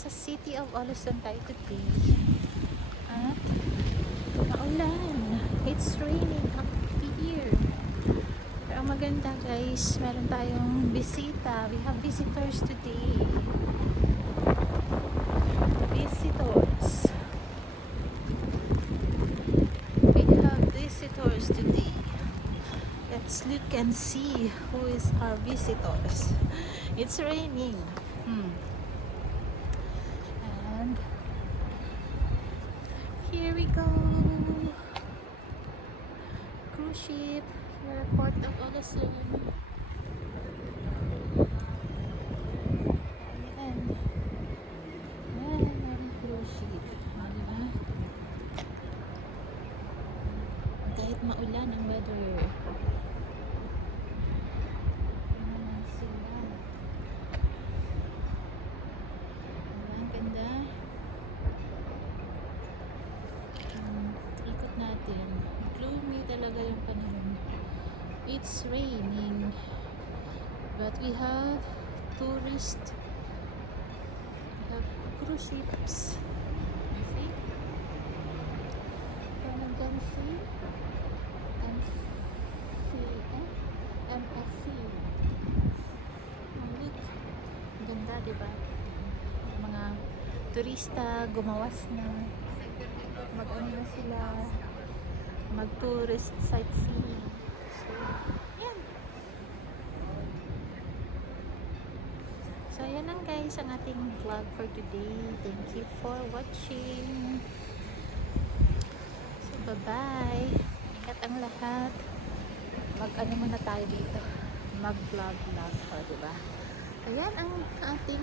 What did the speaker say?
Nasa City of Aluson tayo today. At maulan. It's raining up here. Pero ang maganda guys, meron tayong bisita. We have visitors today. Visitors. We have visitors today. Let's look and see who is our visitors. It's raining. And here we go. Cruise ship, Port of Aluson. Ayan. Ayan ang cruise ship. Diba? Kahit maulan ang weather. Ayan sila. Diba? Ang ganda. Ikot natin. Gloomy talaga yung panahon. It's raining, but we have tourists. We have cruise ships. See? From MSC. Look, ganda, diba? Mga turista gumawas na. Mag-ano na sila, mag-tourist sightseeing. So, yan. So, yan lang guys ang ating vlog for today. Thank you for watching. So, bye-bye. Ingat ang lahat. Mag-ano muna tayo dito. Mag-vlog-vlog pa, diba? Ayan ang ating